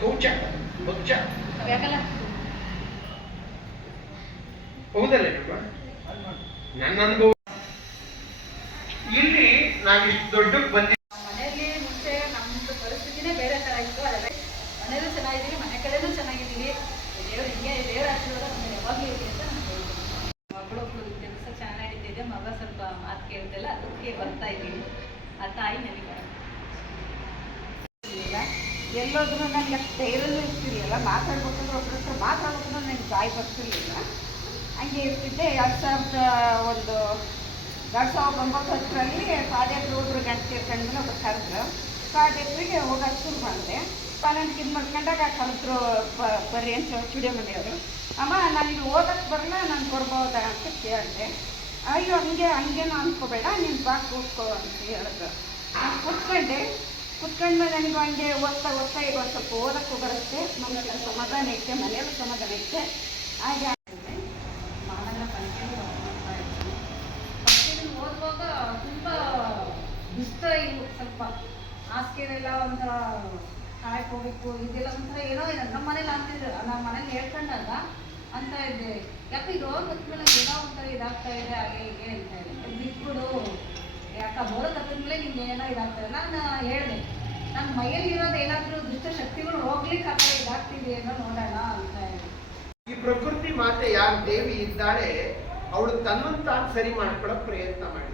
ಕೌಚ ಕೌಚ ಹೌದಲ್ಲ ನನ್ನ ಅನುಭವ. ಇಲ್ಲಿ ನಾವಿಷ್ಟು ದೊಡ್ಡ ಬಂದಿ ಮನೆಯಲ್ಲಿ ಮುಂಚೆ ನಮ್ಮ ಪರಿಸ್ಥಿತಿನೇ ಬೇರೆ ತರ ಇತ್ತು ಆದರೆ ಮನೇಲೂ ಚೆನ್ನಾಗಿದ್ದೀವಿ ಮನೆ ಕಡೆನೂ ಚೆನ್ನಾಗಿದ್ದೀವಿ ದೇವ್ರು ಹಿಂಗೆ ದೇವ್ರ ಆಶೀರ್ವಾದ ಯಾವಾಗ್ಲೂ ಯಾವಾಗಲೂ ಇರಲಿ ಅಂತ ನಾನು ಹೇಳ್ತೀನಿ. ಮಗಳು ಕೆಲಸ ಚೆನ್ನಾಗಿ ನಡೀತಿದೆ ಮಗ ಸ್ವಲ್ಪ ಮಾತು ಕೇಳ್ತಿಲ್ಲ ಅದಕ್ಕೆ ಬರ್ತಾ ಇದ್ದೀನಿ. ಆ ತಾಯಿ ನನಗೆ. ಇಲ್ಲ ಎಲ್ಲೋದ್ರೂ ನನಗೆ ಅಷ್ಟು ಧೈರ್ಯನೂ ಇರ್ತಿರ್ಲಿಲ್ಲ ಮಾತಾಡ್ಬೇಕಂದ್ರೆ ಒಬ್ಬರ ಹತ್ರ ಮಾತಾಡ್ಬೇಕಂದ್ರೆ ನನಗೆ ಬಾಯಿ ಬರ್ತಿರ್ಲಿಲ್ಲ. ಹಂಗೆ ಇರ್ತಿದ್ದೆ, ಎರಡು ಸಾವಿರದ ಒಂದು, ಎರಡು ಸಾವಿರದ ಒಂಬತ್ತು ಹತ್ತರಲ್ಲಿ ಪಾದಯಾತ್ರೆ ಹೋದ್ರು ಗಂಟೆ ತೀರ್ಕೊಂಡ್ಮೇಲೆ ಒಬ್ಬರು ಕರೆದ್ರು. ಪಾದಯಾತ್ರೆಗೆ ಹೋಗೋಕೆ ಶುರು ಮಾಡಿದೆ. ನನಗೆ ಇದು ಮಾಡ್ಕೊಂಡಾಗ ಕಲಿತರು ಬರ್ರಿ ಅಂತ ಚುಡಿಯ ಮನೆಯವರು. ಅಮ್ಮ ನನಗೆ ಓದಕ್ಕೆ ಬರಲ್ಲ, ನಾನು ಬರ್ಬೋದಾ ಅಂತ ಕೇಳಿದೆ. ಅಯ್ಯೋ, ಹಂಗೆ, ಹಂಗೇನು ಅನ್ಕೋಬೇಡ, ನೀನು ಬಾ ಕೂತ್ಕೋ ಅಂತ ಹೇಳಿದ್ರು. ನಾನು ಕೂತ್ಕೊಂಡೆ. ಕುತ್ಕೊಂಡು ನನಗೆ ಹಂಗೆ ಓದ್ತಾ ಓದ್ತಾ ಈಗ ಒಂದು ಸ್ವಲ್ಪ ಓದಕ್ಕೂ ಬರುತ್ತೆ ನಮಗೆ ಸಮಾಧಾನ ಇತ್ತೆ ಮನೆಯಲ್ಲೂ ಸಮಾಧಾನ ಐತೆ ಹಾಗೆ ಮಾಡ್ತಾ ಇದ್ದೀನಿ. First ಓದುವಾಗ ತುಂಬ ದುಷ್ಟ ಸ್ವಲ್ಪ ಹಾಸಿಗೆಲೆಲ್ಲ ಒಂಥರ ಕಾಯಕ್ ಹೋಗ್ಬೇಕು, ಇದೆಲ್ಲ ಒಂಥರ ಏನೋ ಇದೆ ನಮ್ಮ ಮನೇಲಿ ಅಂತಿದ್ರು ನಮ್ಮ ಮನೇಲಿ ಹೇಳ್ಕೊಂಡಾಗ ಅಂತ ಇದ್ದೆ ಯಾಕೆ ಇದು ಗೊತ್ತಿಲ್ಲ ಏನೋ ಒಂಥರ ಇದಾಗ್ತಾ ಇದೆ, ಹಾಗೆ ಹೀಗೆ ಅಂತ ಬಿಟ್ಬಿಡು ಯಾಕ ಬೋರ ತಪ್ಪಿದ್ಮೇಲೆ ನಿಮ್ಗೆ ಏನೋ ಇದಾಗ್ತದೆ? ಇದೆ ನಾನು ಹೇಳಿದೆ. ನನ್ನ ಮೈಯಲ್ಲಿ ಇರೋದು ಏನಾದರೂ ದುಷ್ಟ ಶಕ್ತಿಗಳು ಹೋಗ್ಲಿಕ್ಕೆ ಆ ಥರ ಇದಾಗ್ತಿದೆಯೇನೋ ನೋಡೋಣ ಅಂತ ಹೇಳಿ ಈ ಪ್ರಕೃತಿ ಮಾತೆ ಯಾರು ದೇವಿ ಇದ್ದಾಳೆ, ಅವಳು ತನ್ನನ್ನು ತಾನು ಸರಿ ಮಾಡ್ಕೊಳ್ಳೋ ಪ್ರಯತ್ನ ಮಾಡಿ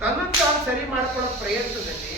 ತನ್ನನ್ನು ತಾನು ಸರಿ ಮಾಡ್ಕೊಳ್ಳೋ ಪ್ರಯತ್ನದಲ್ಲಿ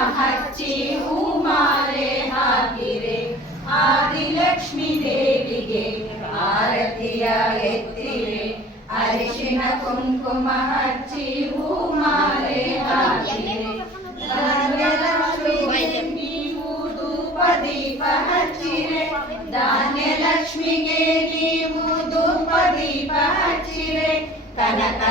ಹಚ್ಚಿ ಹೂಮಾಲೆ ಹಾಕಿರೆ ಆದಿಲಕ್ಷ್ಮಿ ದೇವಿಗೆ ಆರತಿಯ ಎತ್ತಿರೆ ಅರಿಶಿನ ಕುಂಕುಮ ಹಚ್ಚಿ ಹೂಮಾಲೆ ಹಾಕಿರೆ ನೀವು ಧೂಪ ದೀಪ ಹಚ್ಚಿರೆ. ಧಾನ್ಯಲಕ್ಷ್ಮಿಗೆ ನೀವು ಧೂಪ ದೀಪ ಹಚ್ಚಿರೆ. ಕನಕ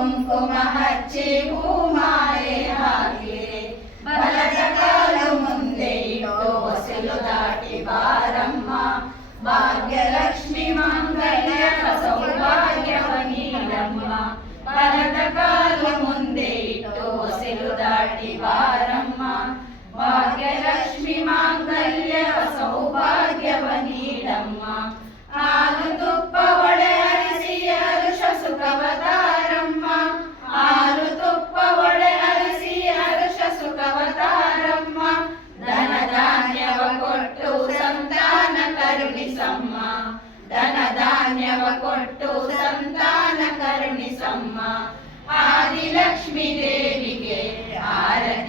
ಕುಂಕುಮ ಹಚ್ಚಿ ಹೂಮಾಲೆ ಹಾಕಿರೆ ಬಲದ ಕಾಲು ಧಾನ್ಯವ ಕೊಟ್ಟು ಸಂತಾನ ಕರುಣಿಸಮ್ಮ. ಆದಿಲಕ್ಷ್ಮಿ ದೇವಿಗೆ ಆರತಿಯ